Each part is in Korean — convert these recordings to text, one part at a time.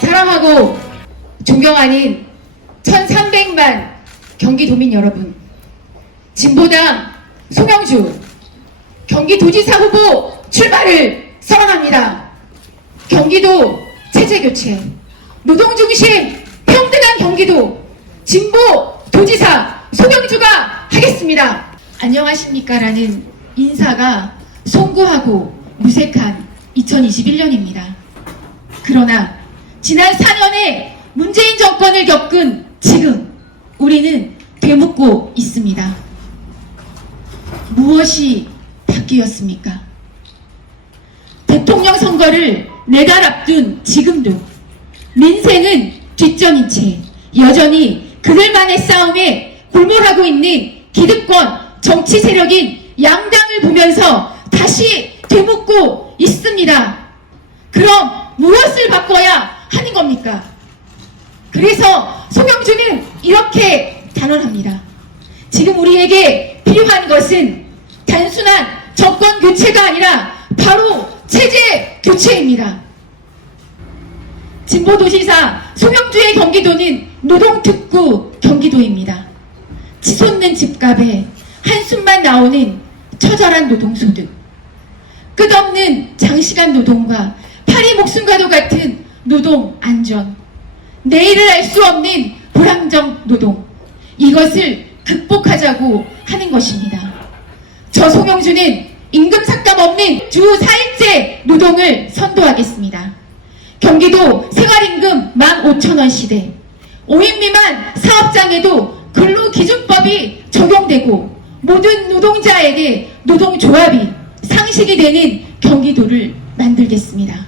사랑하고 존경하는 1300만 경기도민 여러분 진보당 송영주 경기도지사 후보 출마를 선언합니다. 경기도 체제교체 노동중심 평등한 경기도 진보 도지사 송영주가 하겠습니다. 안녕하십니까 라는 인사가 송구하고 무색한 2021년입니다. 그러나 지난 4년의 문재인 정권을 겪은 지금 우리는 되묻고 있습니다. 무엇이 바뀌었습니까? 대통령 선거를 네달 앞둔 지금도 민생은 뒷전인 채 여전히 그들만의 싸움에 골몰하고 있는 기득권 정치 세력인 양당을 보면서 다시 되묻고 있습니다. 그럼 무엇을 바꿔야 하는 겁니까? 그래서 송영주는 이렇게 단언합니다. 지금 우리에게 필요한 것은 단순한 정권 교체가 아니라 바로 체제 교체입니다. 진보도시사 송영주의 경기도는 노동특구 경기도입니다. 치솟는 집값에 한숨만 나오는 처절한 노동소득, 끝없는 장시간 노동과 파리 목숨과도 같은 노동 안전, 내일을 알 수 없는 불안정 노동, 이것을 극복하자고 하는 것입니다. 저 송영주는 임금 삭감 없는 주 4일제 노동을 선도하겠습니다. 경기도 생활임금 15,000원 시대, 5인 미만 사업장에도 근로기준법이 적용되고 모든 노동자에게 노동조합이 상식이 되는 경기도를 만들겠습니다.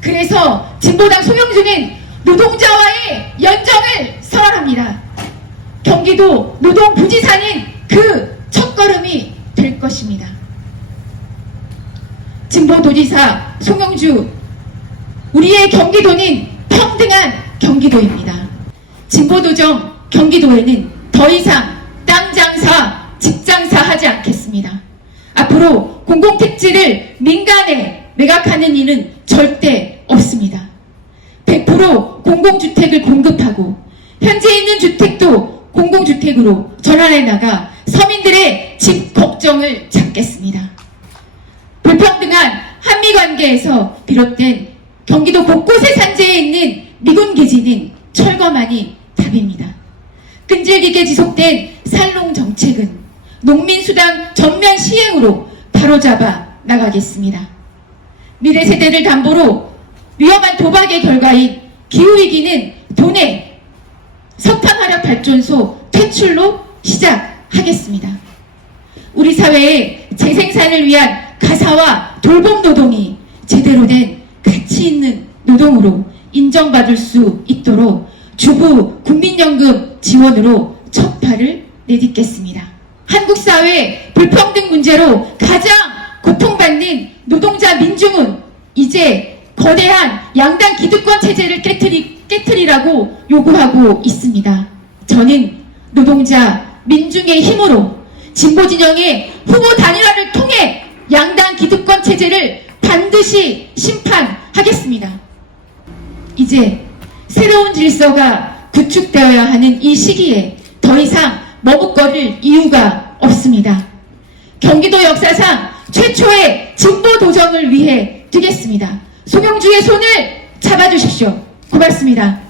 그래서 진보당 송영주는 노동자와의 연정을 선언합니다. 경기도 노동부지사는 그 첫걸음이 될 것입니다. 진보도지사 송영주, 우리의 경기도는 평등한 경기도입니다. 진보도정 경기도에는 더 이상 땅 장사, 집 장사 하지 않겠습니다. 앞으로 공공택지를 민간에 매각하는 일은 절대 없습니다. 100% 공공주택을 공급하고 현재 있는 주택도 공공주택으로 전환해 나가 서민들의 집 걱정을 잡겠습니다. 불평등한 한미 관계에서 비롯된 경기도 곳곳에 산재해 있는 미군 기지는 철거만이 답입니다. 끈질기게 지속된 살롱 정책은 농민수당 전면 시행으로 바로잡아 나가겠습니다. 미래 세대를 담보로 위험한 도박의 결과인 기후위기는 돈의 석탄화력 발전소 퇴출로 시작하겠습니다. 우리 사회의 재생산을 위한 가사와 돌봄 노동이 제대로 된 가치 있는 노동으로 인정받을 수 있도록 주부 국민연금 지원으로 첫 발을 내딛겠습니다. 한국 사회 불평등 문제로 가장 고통받는 노동자 민중은 이제 거대한 양당 기득권 체제를 깨트리, 깨트리라고 요구하고 있습니다. 저는 노동자 민중의 힘으로 진보 진영의 후보 단일화를 통해 양당 기득권 체제를 반드시 심판하겠습니다. 이제 새로운 질서가 구축되어야 하는 이 시기에 더 이상 머뭇거릴 이유가 없습니다. 경기도 역사상 최초의 진보 도정을 위해 뛰겠습니다. 송영주의 손을 잡아주십시오. 고맙습니다.